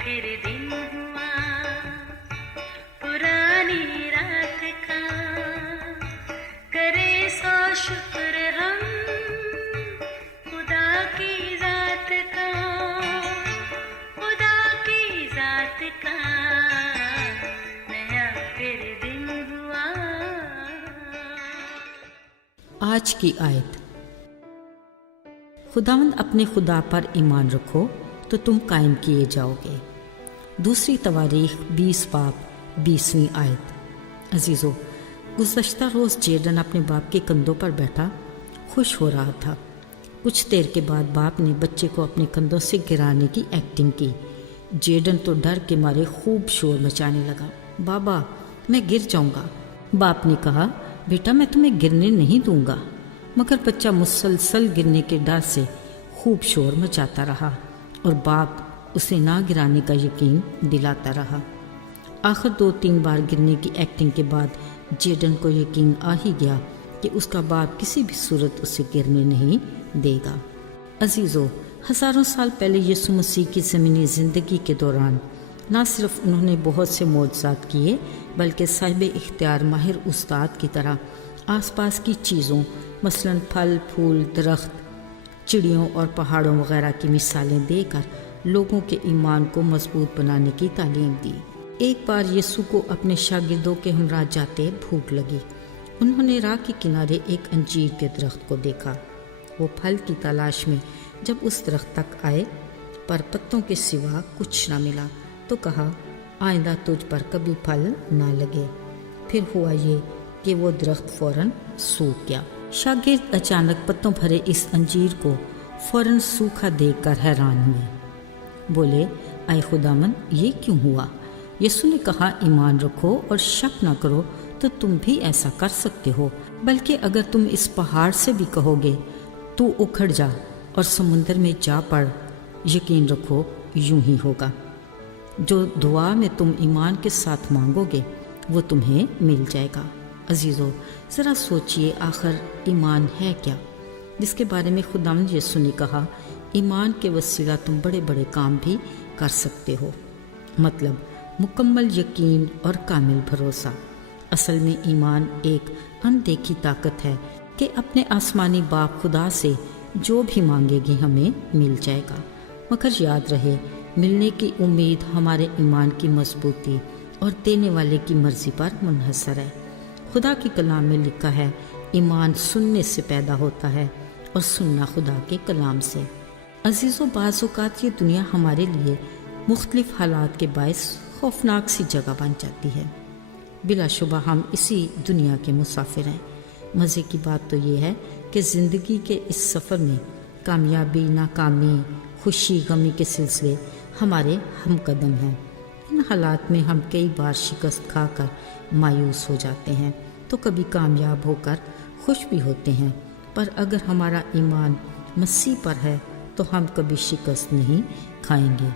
پھر دن ہوا پرانی رات کا، کرے سو شکر ہم خدا کی ذات کا، خدا کی ذات کا نیا پھر دن ہوا۔ آج کی آیت، خداوند اپنے خدا پر ایمان رکھو تو تم قائم کیے جاؤ گے۔ دوسری تواریخ 20 باب 20ویں آیت۔ عزیزو، گزشتہ روز جیڈن اپنے باپ کے کندھوں پر بیٹھا خوش ہو رہا تھا۔ کچھ دیر کے بعد باپ نے بچے کو اپنے کندھوں سے گرانے کی ایکٹنگ کی۔ جیڈن تو ڈر کے مارے خوب شور مچانے لگا، بابا میں گر جاؤں گا۔ باپ نے کہا، بیٹا میں تمہیں گرنے نہیں دوں گا، مگر بچہ مسلسل گرنے کے ڈر سے خوب شور مچاتا رہا اور باپ اسے نہ گرانے کا یقین دلاتا رہا۔ آخر 2-3 بار گرنے کی ایکٹنگ کے بعد جیڈن کو یقین آ ہی گیا کہ اس کا باپ کسی بھی صورت اسے گرنے نہیں دے گا۔ عزیزو، ہزاروں سال پہلے یسوع مسیح کی زمینی زندگی کے دوران نہ صرف انہوں نے بہت سے معجزات کیے بلکہ صاحب اختیار ماہر استاد کی طرح آس پاس کی چیزوں مثلاً پھل پھول، درخت، چڑیوں اور پہاڑوں وغیرہ کی مثالیں دے کر لوگوں کے ایمان کو مضبوط بنانے کی تعلیم دی۔ ایک بار یسوع کو اپنے شاگردوں کے ہمراہ جاتے بھوک لگی۔ انہوں نے راہ کے کنارے ایک انجیر کے درخت کو دیکھا۔ وہ پھل کی تلاش میں جب اس درخت تک آئے پر پتوں کے سوا کچھ نہ ملا تو کہا، آئندہ تجھ پر کبھی پھل نہ لگے۔ پھر ہوا یہ کہ وہ درخت فوراً سوکھ گیا۔ شاگرد اچانک پتوں بھرے اس انجیر کو فوراً سوکھا دیکھ کر حیران ہوئے۔ بولے، اے خداوند یہ کیوں ہوا؟ یسوع نے کہا، ایمان رکھو اور شک نہ کرو تو تم بھی ایسا کر سکتے ہو، بلکہ اگر تم اس پہاڑ سے بھی کہو گے تو اکھڑ جا اور سمندر میں جا پڑ، یقین رکھو یوں ہی ہوگا۔ جو دعا میں تم ایمان کے ساتھ مانگو گے وہ تمہیں مل جائے گا۔ عزیزو، ذرا سوچئے آخر ایمان ہے کیا، جس کے بارے میں خداوند یسوع نے کہا، ایمان کے وسیلہ تم بڑے بڑے کام بھی کر سکتے ہو۔ مطلب مکمل یقین اور کامل بھروسہ۔ اصل میں ایمان ایک اندیکھی طاقت ہے کہ اپنے آسمانی باپ خدا سے جو بھی مانگے گی ہمیں مل جائے گا، مگر یاد رہے ملنے کی امید ہمارے ایمان کی مضبوطی اور دینے والے کی مرضی پر منحصر ہے۔ خدا کے کلام میں لکھا ہے، ایمان سننے سے پیدا ہوتا ہے اور سننا خدا کے کلام سے۔ عزیزو، بعض اوقات یہ دنیا ہمارے لیے مختلف حالات کے باعث خوفناک سی جگہ بن جاتی ہے۔ بلا شبہ ہم اسی دنیا کے مسافر ہیں۔ مزے کی بات تو یہ ہے کہ زندگی کے اس سفر میں کامیابی، ناکامی، خوشی، غمی کے سلسلے ہمارے ہم قدم ہیں۔ ان حالات میں ہم کئی بار شکست کھا کر مایوس ہو جاتے ہیں تو کبھی کامیاب ہو کر خوش بھی ہوتے ہیں، پر اگر ہمارا ایمان مسیح پر ہے تو ہم کبھی شکست نہیں کھائیں گے۔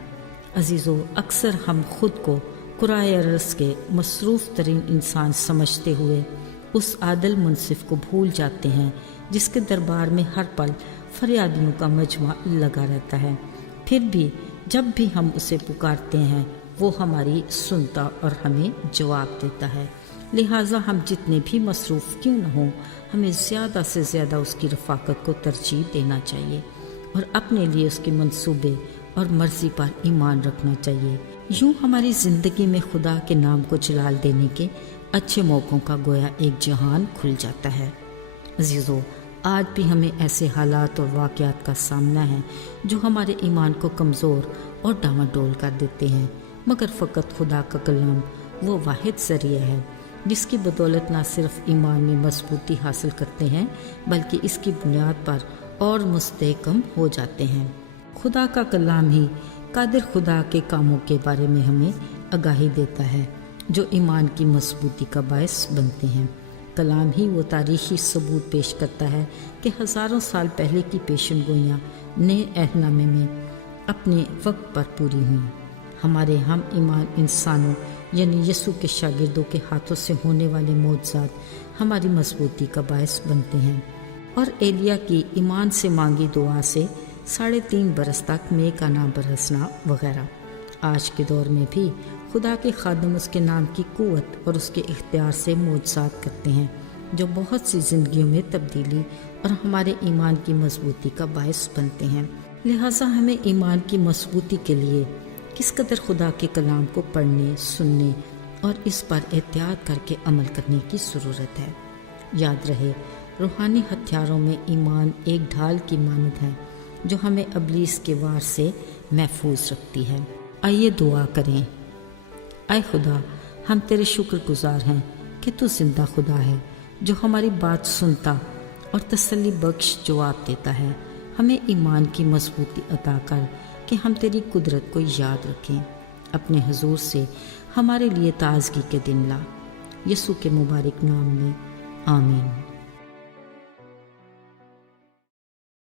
عزیزو، اکثر ہم خود کو کرۂ ارض کے مصروف ترین انسان سمجھتے ہوئے اس عادل منصف کو بھول جاتے ہیں جس کے دربار میں ہر پل فریادیوں کا مجمع لگا رہتا ہے۔ پھر بھی جب بھی ہم اسے پکارتے ہیں وہ ہماری سنتا اور ہمیں جواب دیتا ہے۔ لہٰذا ہم جتنے بھی مصروف کیوں نہ ہوں، ہمیں زیادہ سے زیادہ اس کی رفاقت کو ترجیح دینا چاہیے اور اپنے لیے اس کے منصوبے اور مرضی پر ایمان رکھنا چاہیے۔ یوں ہماری زندگی میں خدا کے نام کو جلال دینے کے اچھے موقعوں کا گویا ایک جہان کھل جاتا ہے۔ عزیزو، آج بھی ہمیں ایسے حالات اور واقعات کا سامنا ہے جو ہمارے ایمان کو کمزور اور ڈاواڈول کر دیتے ہیں، مگر فقط خدا کا کلام وہ واحد ذریعہ ہے جس کی بدولت نہ صرف ایمان میں مضبوطی حاصل کرتے ہیں بلکہ اس کی بنیاد پر اور مستحکم ہو جاتے ہیں۔ خدا کا کلام ہی قادر خدا کے کاموں کے بارے میں ہمیں آگاہی دیتا ہے جو ایمان کی مضبوطی کا باعث بنتے ہیں۔ کلام ہی وہ تاریخی ثبوت پیش کرتا ہے کہ ہزاروں سال پہلے کی پیشن گوئیاں نئے عہد نامے میں اپنے وقت پر پوری ہوئیں۔ ہمارے ہم ایمان انسانوں یعنی یسوع کے شاگردوں کے ہاتھوں سے ہونے والے معجزات ہماری مضبوطی کا باعث بنتے ہیں، اور ایلیا کی ایمان سے مانگی دعا سے 3.5 برس تک میگھ کا نہ برسنا وغیرہ۔ آج کے دور میں بھی خدا کے خادم اس کے نام کی قوت اور اس کے اختیار سے معجزات کرتے ہیں جو بہت سی زندگیوں میں تبدیلی اور ہمارے ایمان کی مضبوطی کا باعث بنتے ہیں۔ لہٰذا ہمیں ایمان کی مضبوطی کے لیے کس قدر خدا کے کلام کو پڑھنے، سننے اور اس پر احتیاط کر کے عمل کرنے کی ضرورت ہے۔ یاد رہے، روحانی ہتھیاروں میں ایمان ایک ڈھال کی مانند ہے جو ہمیں ابلیس کے وار سے محفوظ رکھتی ہے۔ آئیے دعا کریں۔ اے خدا، ہم تیرے شکر گزار ہیں کہ تو زندہ خدا ہے جو ہماری بات سنتا اور تسلی بخش جواب دیتا ہے۔ ہمیں ایمان کی مضبوطی عطا کر کہ ہم تیری قدرت کو یاد رکھیں۔ اپنے حضور سے ہمارے لیے تازگی کے دن لا، یسوع کے مبارک نام میں، آمین۔